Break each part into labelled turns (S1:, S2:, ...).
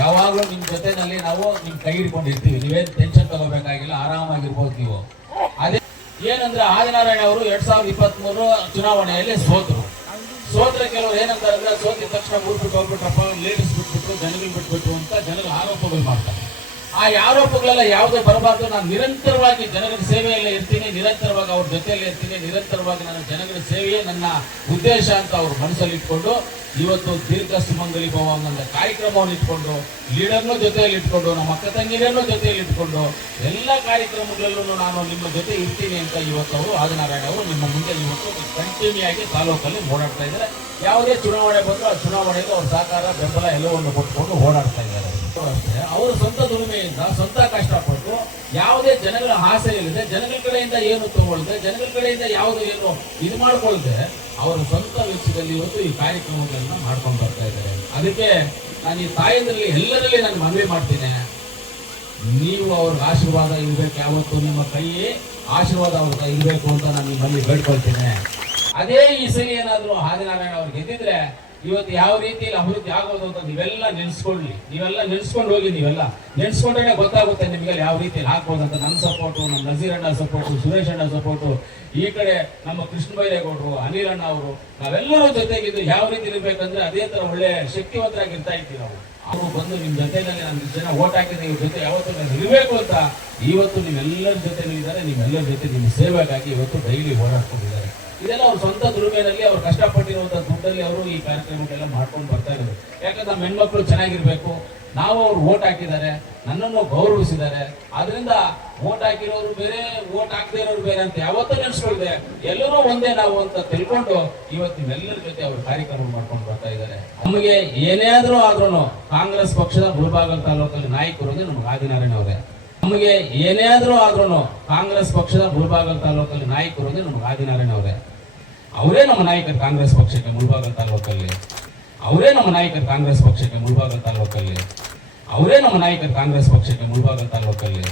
S1: ಯಾವಾಗಲೂ ನಿಮ್ಮ ಜೊತೆನಲ್ಲಿ ನಾವು ನಿಮ್ ಕೈ ಹಿಡ್ಕೊಂಡಿರ್ತೀವಿ. ನೀವೇನ್ ಟೆನ್ಷನ್ ತಗೋಬೇಕಾಗಿಲ್ಲ, ಆರಾಮಾಗಿರ್ಬೋದು ನೀವು. ಅದೇ ಏನಂದ್ರೆ ಆದಿನಾರಾಯಣ ಅವರು ಎರಡ್ ಸಾವಿರದ ಇಪ್ಪತ್ತ್ ಮೂರು ಚುನಾವಣೆಯಲ್ಲಿ ಸೋತರು. ಸೋತ್ರ ಕೆಲವರು ಏನಂತಾರೆ ಅಂದ್ರೆ ಸೋತಿದ ತಕ್ಷಣ ಊರ್ಬಿಟ್ಟು ಹೋಗ್ಬಿಟ್ರಪ್ಪ ಲೇಡೀಸ್ ಬಿಟ್ಬಿಟ್ಟು, ಜನಗಳು ಬಿಟ್ಬಿಟ್ಟು ಅಂತ ಜನರು ಆರೋಪಗಳು ಮಾಡ್ತಾರೆ. ಆ ಆರೋಪಗಳೆಲ್ಲ ಯಾವುದೇ ಬರಬಾರ್ದು. ನಾನು ನಿರಂತರವಾಗಿ ಜನರ ಸೇವೆಯಲ್ಲೇ ಇರ್ತೀನಿ, ನಿರಂತರವಾಗಿ ಅವ್ರ ಜೊತೆಯಲ್ಲೇ ಇರ್ತೀನಿ, ನಿರಂತರವಾಗಿ ನನ್ನ ಜನಗಳ ಸೇವೆಯೇ ನನ್ನ ಉದ್ದೇಶ ಅಂತ ಅವ್ರ ಮನಸ್ಸಲ್ಲಿ ಇಟ್ಕೊಂಡು ಇವತ್ತು ದೀರ್ಘ ಸುಮಂಗಲಿ ಭವ ಅನ್ನೋ ಕಾರ್ಯಕ್ರಮವನ್ನು ಇಟ್ಕೊಂಡು, ಲೀಡರ್ನ ಜೊತೆಯಲ್ಲಿ ಇಟ್ಕೊಂಡು, ನಮ್ಮ ಅಕ್ಕ ತಂಗಿರನ್ನು ಜೊತೆಯಲ್ಲಿ ಇಟ್ಕೊಂಡು, ಎಲ್ಲ ಕಾರ್ಯಕ್ರಮಗಳಲ್ಲೂ ನಾನು ನಿಮ್ಮ ಜೊತೆ ಇರ್ತೀನಿ ಅಂತ ಇವತ್ತು ಅವರು ಆದನಾರಾಯಣ ಅವರು ನಿಮ್ಮ ಮುಂದೆ ಇವತ್ತು ಕಂಟಿನ್ಯೂ ಆಗಿ ತಾಲೂಕಲ್ಲಿ ಓಡಾಡ್ತಾ ಇದ್ದಾರೆ. ಯಾವುದೇ ಚುನಾವಣೆ ಬಂದರೂ ಆ ಚುನಾವಣೆಗೆ ಅವ್ರ ಸಹಕಾರ, ಬೆಂಬಲ ಎಲ್ಲವನ್ನು ಕೊಟ್ಟುಕೊಂಡು ಓಡಾಡ್ತಾ ಇದ್ದಾರೆ. ಅವರ ಸ್ವಂತ ದುಡಿಮೆಯಿಂದ ಸ್ವಂತ ಕಷ್ಟಪಟ್ಟು ಯಾವುದೇ ಜನಗಳ ಆಸೆ ಇಲ್ಲದೆ ಜನಗಳ ಕಡೆಯಿಂದ ಏನು ತಗೊಳ್ದೆ, ಜನಗಳ ಕಡೆಯಿಂದ ಯಾವುದು ಏನು ಇದು ಮಾಡ್ಕೊಳ್ದೆ, ಅವರ ಸ್ವಂತ ವೆಚ್ಚದಲ್ಲಿ ಇವತ್ತು ಈ ಕಾರ್ಯಕ್ರಮಗಳನ್ನ ಮಾಡ್ಕೊಂಡು ಬರ್ತಾ ಇದ್ದಾರೆ. ಅದಕ್ಕೆ ನಾನು ಈ ತಾಯಂದ್ರಲ್ಲಿ, ಎಲ್ಲರಲ್ಲಿ ನಾನು ಮನವಿ ಮಾಡ್ತೀನಿ. ನೀವು ಅವ್ರ ಆಶೀರ್ವಾದ ಇರ್ಬೇಕು, ಯಾವತ್ತು ನಿಮ್ಮ ಕೈ ಆಶೀರ್ವಾದ ಅವ್ರ ಇರಬೇಕು ಅಂತ ನಾನು ನಿಮ್ಮಲ್ಲಿ ಬೇಡ್ಕೊಳ್ತೇನೆ. ಅದೇ ಈ ಸರಿ ಏನಾದ್ರು ಆದಿನಾರಾಯಣ ಅವ್ರು ಗೆದ್ದಿದ್ರೆ ಇವತ್ತು ಯಾವ ರೀತಿಯಲ್ಲಿ ಅಭಿವೃದ್ಧಿ ಆಗೋದು ಅಂತ ನೀವೆಲ್ಲ ನೆನೆಸ್ಕೊಳ್ಳಿ. ನೀವೆಲ್ಲ ನೆನೆಸ್ಕೊಂಡು ಹೋಗಿ ನೀವೆಲ್ಲ. ನೆನೆಸ್ಕೊಂಡ್ರೆ ಗೊತ್ತಾಗುತ್ತೆ ನಿಮಗೆ ಯಾವ ರೀತಿಯಲ್ಲಿ ಹಾಕ್ಬೋದು ಅಂತ. ನನ್ನ ಸಪೋರ್ಟು ನಮ್ಮ ನಜೀರ್ ಅಣ್ಣ ಸಪೋರ್ಟು ಸುರೇಶ್ ಅಣ್ಣ ಸಪೋರ್ಟು ಈ ಕಡೆ ನಮ್ಮ ಕೃಷ್ಣ ಬೈರೇಗೌಡರು, ಅನಿಲ್ ಅಣ್ಣ ಅವರು, ನಾವೆಲ್ಲರೂ ಜೊತೆಗಿದ್ದು ಯಾವ ರೀತಿ ಇರಬೇಕಂದ್ರೆ ಅದೇ ತರ ಒಳ್ಳೆ ಶಕ್ತಿವಂತರಾಗಿರ್ತಾ ಇದ್ದೀವಿ ನಾವು. ಅವರು ಬಂದು ನಿಮ್ಮ ಜೊತೆನಲ್ಲಿ ನಾನು ಜನ ಓಟ್ ಹಾಕಿದ್ರೆ ಇವ್ರ ಜೊತೆ ಯಾವತ್ತೂ ನಾನು ಇರಬೇಕು ಅಂತ. ಇವತ್ತು ನೀವೆಲ್ಲರ ಜೊತೆ ಇದ್ದಾರೆ ನಿಮ್ಮೆಲ್ಲರ ಜೊತೆ ನಿಮ್ಮ ಸೇವೆಗಾಗಿ ಇವತ್ತು ಡೈಲಿ ಓಡಾಡ್ಕೊಂಡಿದ್ದಾರೆ ಇದೆಲ್ಲ ಅವ್ರ ಸ್ವಂತ ದುರ್ಮೆಯಲ್ಲಿ ಅವ್ರು ಕಷ್ಟಪಟ್ಟಿರುವಂತ ದುಡ್ಡಲ್ಲಿ ಅವರು ಈ ಕಾರ್ಯಕ್ರಮಕ್ಕೆಲ್ಲ ಮಾಡ್ಕೊಂಡು ಬರ್ತಾ ಇರೋದು ಯಾಕಂದ್ರೆ ನಮ್ಮ ಹೆಣ್ಮಕ್ಳು ಚೆನ್ನಾಗಿರ್ಬೇಕು, ನಾವು ಅವ್ರು ಓಟ್ ಹಾಕಿದ್ದಾರೆ, ನನ್ನನ್ನು ಗೌರವಿಸಿದ್ದಾರೆ. ಆದ್ರಿಂದ ಓಟ್ ಹಾಕಿರೋರು ಬೇರೆ ಓಟ್ ಹಾಕದೇ ಇರೋರು ಬೇರೆ ಅಂತ ಯಾವತ್ತೂ ನೆನೆಸ್ಕೊಳ್ದೆ. ಎಲ್ಲರೂ ಒಂದೇ ನಾವು ಅಂತ ತಿಳ್ಕೊಂಡು ಇವತ್ತು ಎಲ್ಲರ ಜೊತೆ ಅವರು ಕಾರ್ಯಕ್ರಮ ಮಾಡ್ಕೊಂಡು ಬರ್ತಾ ಇದ್ದಾರೆ. ನಮಗೆ ಏನೇ ಆದ್ರೂ ಆದ್ರೂ ಕಾಂಗ್ರೆಸ್ ಪಕ್ಷದ ಮುಳಬಾಗಲ್ ತಾಲೂಕಲ್ಲಿ ನಾಯಕರು ಅಂದ್ರೆ ನಮ್ಗೆ ಆದಿನಾರಾಯಣ ಅವರೇ. ನಮಗೆ ಏನೇ ಆದರೂ ಆದ್ರೂ ಕಾಂಗ್ರೆಸ್ ಪಕ್ಷದ ಮುಳಬಾಗಲ್ ತಾಲೂಕಲ್ಲಿ ನಾಯಕರು ಅಂದ್ರೆ ನಮ್ಗೆ ಆದಿನಾರಾಯಣ ಅವರೇ. ಅವರೇ ನಮ್ಮ ನಾಯಕರು ಕಾಂಗ್ರೆಸ್ ಪಕ್ಷಕ್ಕೆ ಮುಳಬಾಗಲ್ ತಾಲೂಕಲ್ಲಿ. ಅವರೇ ನಮ್ಮ ನಾಯಕರು ಕಾಂಗ್ರೆಸ್ ಪಕ್ಷಕ್ಕೆ ಮುಳಬಾಗಲ್ ತಾಲೂಕಲ್ಲಿ. ಅವರೇ ನಮ್ಮ ನಾಯಕರು ಕಾಂಗ್ರೆಸ್ ಪಕ್ಷಕ್ಕೆ ಮುಳಬಾಗಲ್ ತಾಲೂಕಲ್ಲಿ.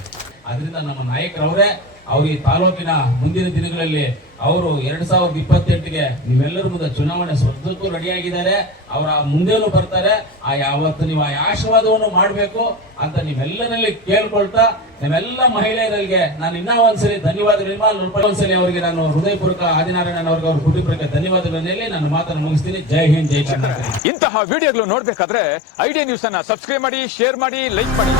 S1: ಅದರಿಂದ ನಮ್ಮ ನಾಯಕರವರೇ, ಅವರು ಈ ತಾಲೂಕಿನ ಮುಂದಿನ ದಿನಗಳಲ್ಲಿ ಅವರು ಎರಡ್ ಸಾವಿರದ ಇಪ್ಪತ್ತೆಂಟಿಗೆ ನೀವೆಲ್ಲರ ಮುಂದೆ ಚುನಾವಣೆ ಸ್ವರ್ಧಕ್ಕೂ ರೆಡಿಯಾಗಿದ್ದಾರೆ. ಅವರ ಮುಂದೇನು ಬರ್ತಾರೆ. ಆ ಯಾವತ್ತು ನೀವು ಆ ಆಶೀರ್ವಾದವನ್ನು ಮಾಡಬೇಕು ಅಂತ ನೀವೆಲ್ಲರಲ್ಲಿ ಕೇಳ್ಕೊಳ್ತಾ ನೀವೆಲ್ಲ ಮಹಿಳೆಯರಿಗೆ ನಾನು ಇನ್ನೂ ಒಂದ್ಸಲಿ ಧನ್ಯವಾದ ನಿರ್ಮಾಣ ಒಂದ್ಸಲಿ ಅವರಿಗೆ ನಾನು ಹೃದಯಪೂರ್ವಕ ಆದಿನಾರಾಯಣ ಅವರಿಗೆ ಅವ್ರ ಕುಟುಂಬಕ್ಕೆ ಧನ್ಯವಾದಗಳನ್ನು ನನ್ನ ಮಾತನ್ನು ಮುಗಿಸ್ತೀನಿ. ಜೈ ಹಿಂದ್, ಜೈ ಚಂದ್ರ
S2: ಇಂತಹ ವಿಡಿಯೋಗಳು ನೋಡ್ಬೇಕಾದ್ರೆ ಐಡಿಯಾ ನ್ಯೂಸ್ ಅನ್ನ ಸಬ್ಸ್ಕ್ರೈಬ್ ಮಾಡಿ, ಶೇರ್ ಮಾಡಿ, ಲೈಕ್ ಮಾಡಿ.